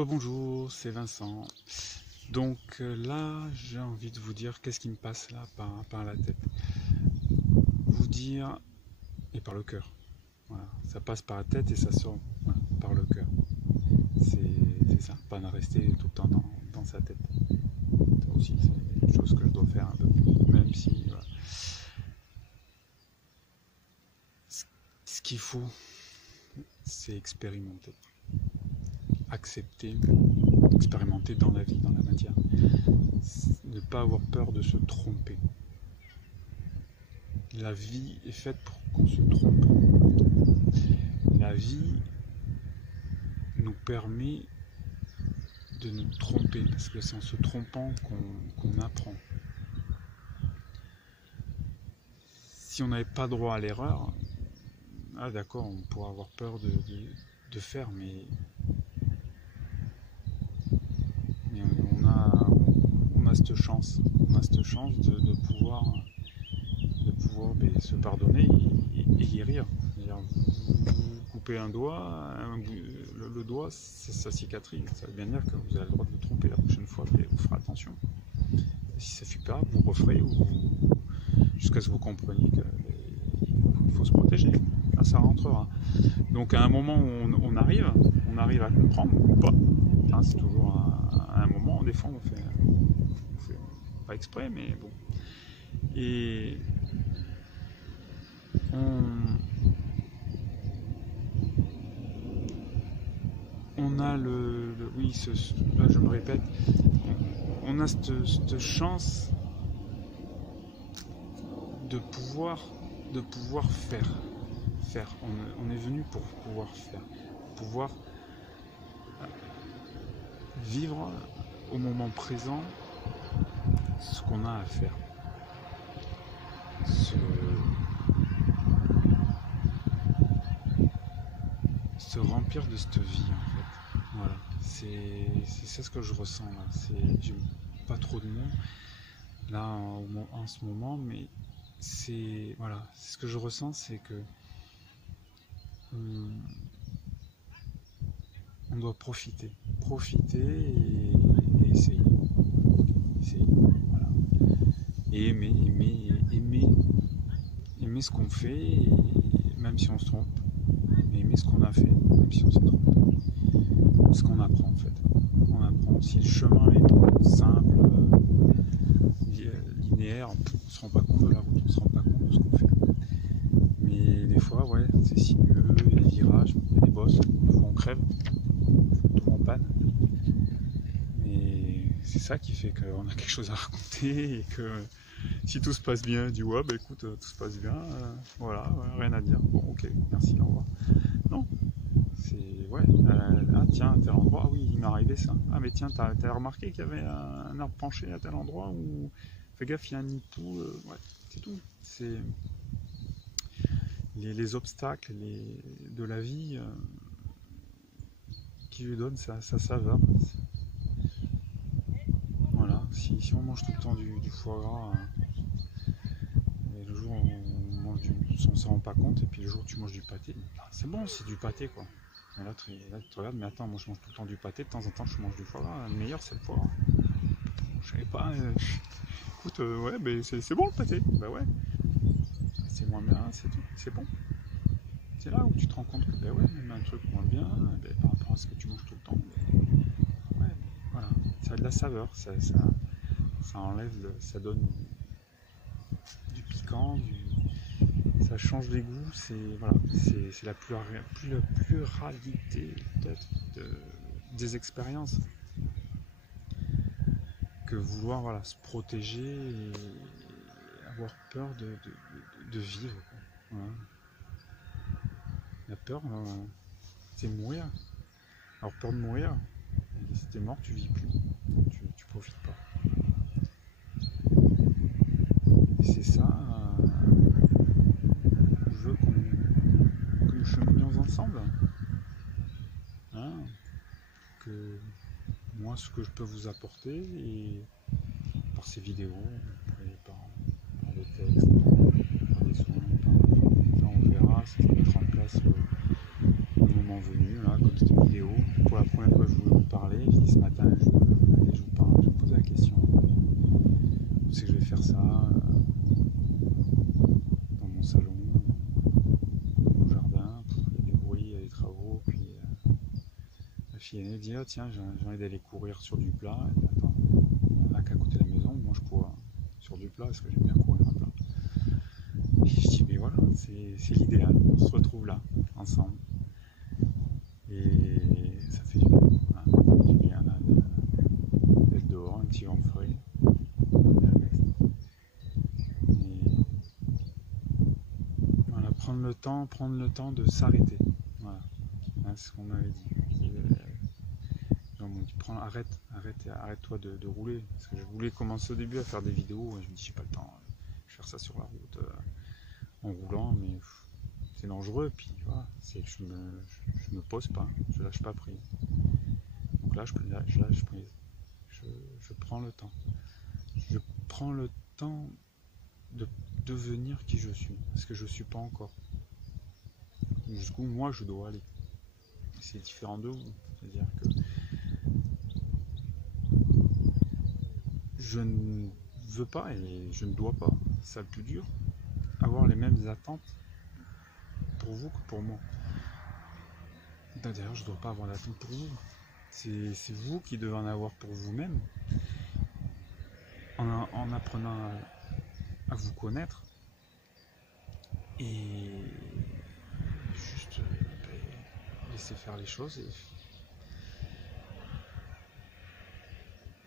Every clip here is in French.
Rebonjour, c'est Vincent. Donc là, j'ai envie de vous dire qu'est-ce qui me passe là par la tête. Vous dire, et par le cœur. Voilà, ça passe par la tête et ça sort par le cœur. C'est ça, pas de rester tout le temps dans sa tête. Ça aussi, c'est une chose que je dois faire un peu plus, même si... Voilà. Ce qu'il faut, c'est expérimenter. Accepter, expérimenter dans la vie, dans la matière. Ne pas avoir peur de se tromper. La vie est faite pour qu'on se trompe. La vie nous permet de nous tromper, parce que c'est en se trompant qu'on apprend. Si on n'avait pas droit à l'erreur, ah d'accord, on pourrait avoir peur de faire, mais on a cette chance, de pouvoir se pardonner et guérir. Vous coupez un doigt, le doigt, c'est sa cicatrice. Ça veut bien dire que vous avez le droit de vous tromper la prochaine fois, mais vous ferez attention. Et si ça ne suffit pas, vous referez jusqu'à ce que vous compreniez qu'il faut se protéger. Là, ça rentrera. Donc à un moment où on arrive à comprendre ou pas. Hein, c'est toujours à un moment, des fois on fait pas exprès, mais bon. Et on a oui, là je me répète, on a cette chance de pouvoir faire. On est venu pour pouvoir faire, pour pouvoir vivre au moment présent ce qu'on a à faire. Se remplir de cette vie en fait. Voilà, c'est ça ce que je ressens là. J'ai pas trop de mots là en ce moment, mais c'est voilà, ce que je ressens, c'est que on doit profiter et essayer, voilà, et aimer ce qu'on fait, et même si on se trompe, aimer ce qu'on a fait, même si on s'est trompé, ce qu'on apprend en fait. On apprend, si le chemin est simple, linéaire, on ne se rend pas compte de la route, on ne se rend pas compte de ce qu'on fait. Mais des fois, ouais, c'est sinueux, il y a des virages, il y a des bosses, des fois on crève, on tombe en panne. Et c'est ça qui fait qu'on a quelque chose à raconter et que si tout se passe bien, on dit ouais, bah écoute, tout se passe bien, voilà, rien à dire. Bon, ok, merci, au revoir. Non, c'est ouais, ah tiens, à tel endroit, ah oui, il m'est arrivé ça. Ah mais tiens, t'as remarqué qu'il y avait un arbre penché à tel endroit où, fais gaffe, il y a un nid de poule, ouais, c'est tout. C'est les obstacles de la vie qui lui donnent sa saveur. Voilà, si on mange tout le temps du foie gras, et le jour où on mange on s'en rend pas compte, et puis le jour où tu manges du pâté, c'est bon, c'est du pâté quoi. Et là tu te regardes, mais attends, moi je mange tout le temps du pâté, de temps en temps je mange du foie gras, le meilleur c'est le foie gras. Je savais pas, écoute, ouais, mais c'est bon le pâté, bah ouais, c'est moins bien, c'est tout, c'est bon. C'est là où tu te rends compte que ben ouais, même un truc moins bien, ben, par rapport à ce que tu manges tout le temps, ben, ouais, voilà, ça a de la saveur, ça enlève, ça donne du piquant, ça change les goûts, c'est la pluralité peut-être des expériences que vouloir voilà, se protéger et avoir peur de vivre. Voilà. La peur, c'est mourir. Alors peur de mourir, si t'es mort, tu vis plus, tu profites pas. Et c'est ça, je veux que nous cheminions ensemble. Hein, que moi, ce que je peux vous apporter, et par ces vidéos, par des textes, par des soins, ça on verra, ça va mettre en place le moment venu, là, comme cette vidéo. Pour la première fois, je voulais vous parler. ce matin, allez, je vous parle, je me posais la question. Où c'est que je vais faire ça dans mon salon, dans mon jardin. Il y a des bruits, il y a des travaux. Puis la fille aînée dit, ah tiens, j'ai envie d'aller courir sur du plat. Et attends, il y en a qu'à côté de la maison, moi je cours sur du plat parce que j'aime bien courir à plat. Et je dis, mais voilà, c'est l'idéal, on se retrouve là, ensemble. Et ça fait du bien, voilà. Ça fait du bien là, d'être dehors, un petit vent frais. Et voilà, prendre le temps de s'arrêter. Voilà, hein, c'est ce qu'on m'avait dit. Arrête-toi de rouler. Parce que je voulais commencer au début à faire des vidéos, et je me dis, j'ai pas le temps, je vais faire ça sur la route en roulant, mais c'est dangereux. Puis voilà, c'est que je me pose pas, je lâche pas prise. Donc là, je lâche prise. Je prends le temps. Je prends le temps de devenir qui je suis, parce que je suis pas encore. Jusqu'où moi je dois aller. C'est différent de vous. C'est-à-dire que je ne veux pas et je ne dois pas, c'est ça le plus dur, avoir les mêmes attentes pour vous que pour moi. D'ailleurs, je ne dois pas avoir d'attente pour vous. C'est vous qui devez en avoir pour vous-même en apprenant à vous connaître et juste laisser faire les choses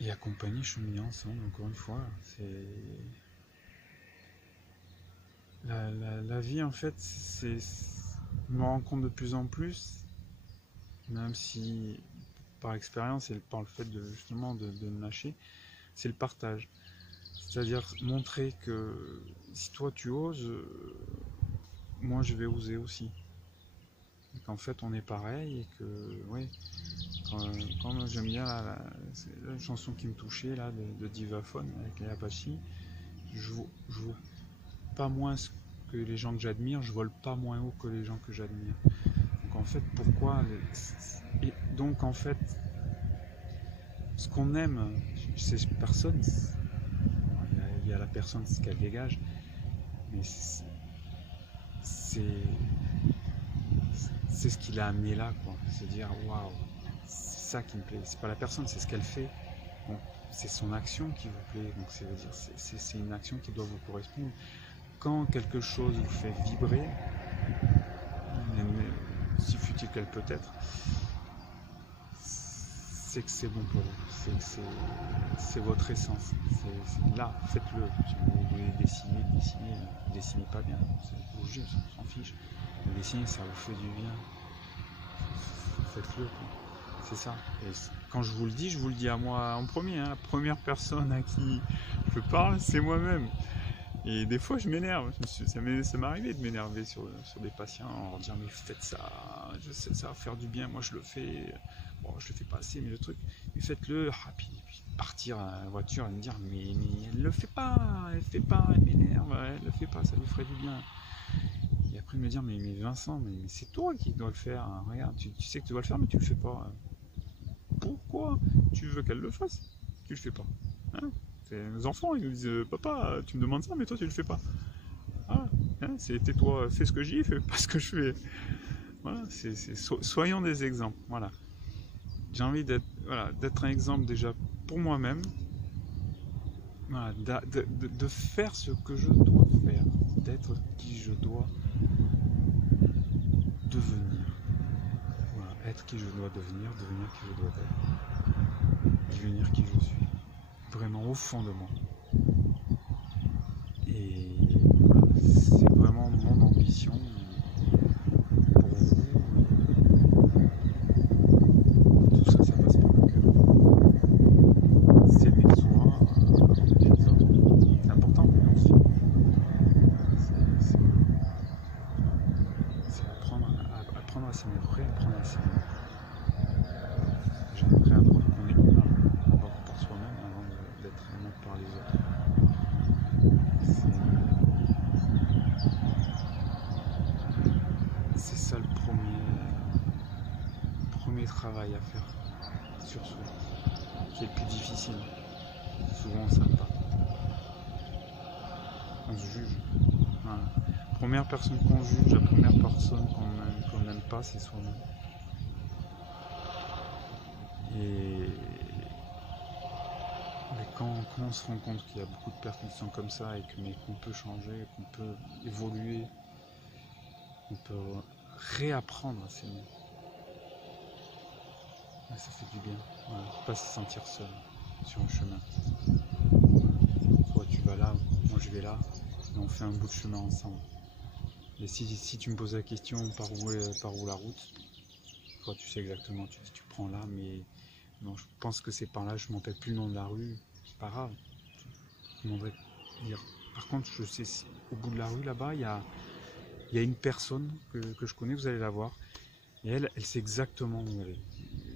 et accompagner, cheminer ensemble. Encore une fois, c'est la vie en fait, je me rends compte de plus en plus, même si par expérience et par le fait justement de me lâcher, c'est le partage. C'est-à-dire montrer que si toi tu oses, moi je vais oser aussi. Et qu'en fait on est pareil et que ouais, quand j'aime bien la chanson qui me touchait là de Divaphone avec les Apaches, je vaux pas moins que les gens que j'admire, je vole pas moins haut que les gens que j'admire. Donc en fait pourquoi et donc en fait ce qu'on aime ces personnes, il y a la personne, ce qu'elle dégage, mais c'est ce qui l'a amené là, quoi. C'est dire waouh, c'est ça qui me plaît. C'est pas la personne, c'est ce qu'elle fait. Donc c'est son action qui vous plaît. Donc c'est une action qui doit vous correspondre. Quand quelque chose vous fait vibrer, si futile qu'elle peut être, c'est que c'est bon pour vous, c'est votre essence, c'est là, faites-le. Si vous voulez dessinez pas bien, je vous jure, on s'en fiche. Dessiner, ça vous fait du bien, faites-le, quoi. C'est ça. Et quand je vous le dis à moi en premier, hein, la première personne à qui je parle, c'est moi-même. Et des fois je m'énerve, ça m'est arrivé de m'énerver sur des patients en leur disant mais faites ça, je sais, ça va faire du bien, moi je le fais, bon je le fais pas assez mais le truc, mais faites-le, puis partir à la voiture et me dire mais elle le fait pas, elle m'énerve, elle le fait pas, ça lui ferait du bien. Et après me dire mais Vincent, mais c'est toi qui dois le faire, hein. Regarde, tu sais que tu dois le faire mais tu le fais pas. Pourquoi tu veux qu'elle le fasse? Tu le fais pas, hein? Les enfants, ils nous disent papa, tu me demandes ça, mais toi tu le fais pas. Ah, hein, tais-toi, fais ce que je dis, fais pas ce que je fais. Voilà, soyons des exemples. Voilà. J'ai envie d'être un exemple déjà pour moi-même. Voilà, de faire ce que je dois faire, d'être qui je dois devenir. Voilà, être qui je dois devenir qui je dois être, devenir qui je suis. Vraiment au fond de moi. Et voilà, c'est vraiment mon ambition pour vous. Tout ça, ça passe par le cœur. S'aimer soi, aimer les autres. C'est important pour moi aussi. C'est apprendre à s'aimer vrai, apprendre à s'aimer. J'aimerais apprendre qu'on est humain d'abord par soi-même avant d'être aimé par les autres. C'est ça le premier travail à faire sur soi. qui est le plus difficile. Souvent on s'aime pas. On se juge. Voilà. Première personne qu'on juge, la première personne qu'on n'aime pas, c'est soi-même. Et quand on se rend compte qu'il y a beaucoup de personnes qui sont comme ça et qu'on peut changer, qu'on peut évoluer, on peut réapprendre à s'aimer. Ça fait du bien. Voilà. Pas se sentir seul sur le chemin. Toi tu vas là, moi je vais là, et on fait un bout de chemin ensemble. Et si tu me poses la question par où la route, toi tu sais exactement, tu prends là, mais non, je pense que c'est par là, je m'en rappelle plus le nom de la rue, c'est pas grave. Je demanderais de dire. Par contre, je sais, au bout de la rue là-bas, il y a une personne que je connais, vous allez la voir, et elle sait exactement où elle est.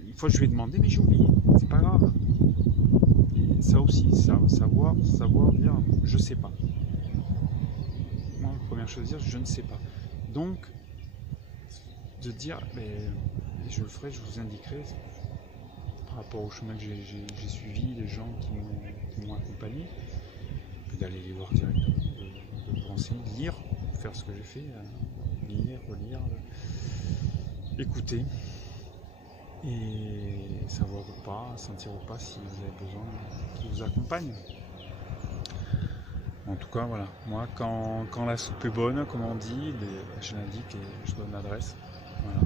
Une fois je lui ai demandé, mais j'ai oublié, c'est pas grave. Et ça aussi, savoir dire je sais pas. Moi, la première chose à dire, je ne sais pas. Donc, de dire, mais je le ferai, je vous indiquerai par rapport au chemin que j'ai suivi, les gens qui m'ont accompagné, d'aller les voir directement, de me renseigner, de lire, faire ce que j'ai fait, lire, relire, écouter, et savoir ou pas, sentir ou pas si vous avez besoin qu'ils vous accompagnent. En tout cas, voilà, moi quand la soupe est bonne, comme on dit, je l'indique et je donne l'adresse. Voilà.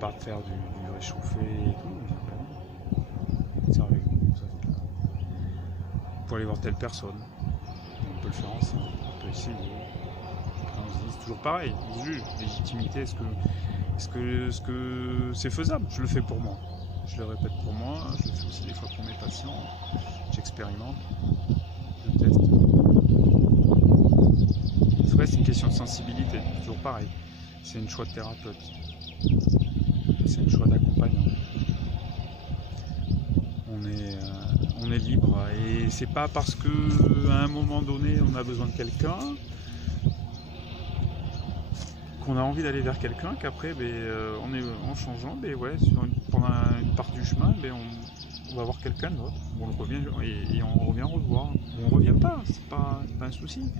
Pas faire du réchauffé et tout, sérieux, pour aller voir telle personne. On peut le faire ensemble, on peut essayer. Après on se dit, c'est toujours pareil, on se juge, légitimité, est-ce que c'est faisable? Je le fais pour moi. Je le répète pour moi, je le fais aussi des fois pour mes patients, j'expérimente, je teste. C'est une question de sensibilité, toujours pareil. C'est une choix de thérapeute, c'est une choix d'accompagnant. On est libre et c'est pas parce que à un moment donné on a besoin de quelqu'un qu'on a envie d'aller vers quelqu'un qu'après en changeant pendant une partie du chemin on va voir quelqu'un d'autre, on revient et on revient revoir, ou on revient pas, c'est pas un souci.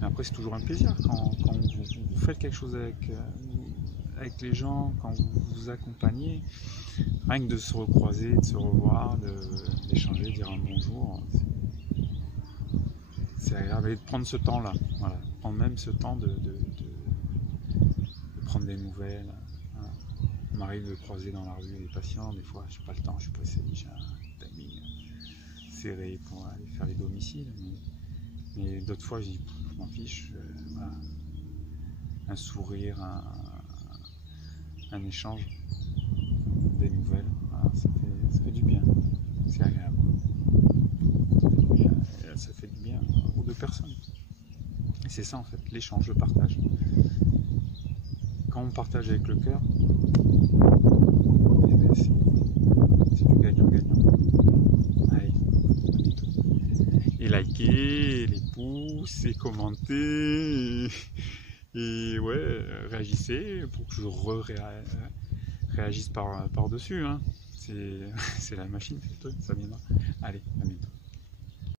Mais après c'est toujours un plaisir quand vous faites quelque chose avec les gens, quand vous vous accompagnez, rien que de se recroiser, de se revoir, d'échanger, de dire un bonjour, c'est agréable. Et de prendre ce temps-là, voilà, prendre même ce temps de prendre des nouvelles. Voilà. Il m'arrive de croiser dans la rue les patients, des fois j'ai pas le temps, je suis pressé, j'ai un timing serré pour aller faire les domiciles, mais d'autres fois je m'en fiche, voilà. Un sourire, un échange, des nouvelles, voilà, ça fait du bien, c'est agréable, ça fait du bien aux deux personnes. Et c'est ça en fait, l'échange, le partage. Quand on partage avec le cœur, c'est du gagnant-gagnant. Allez, à bientôt. Et likez, les pouces, et commentez, et ouais, réagissez pour que je réagisse par-dessus. Hein. C'est la machine, ça viendra. Allez, à bientôt.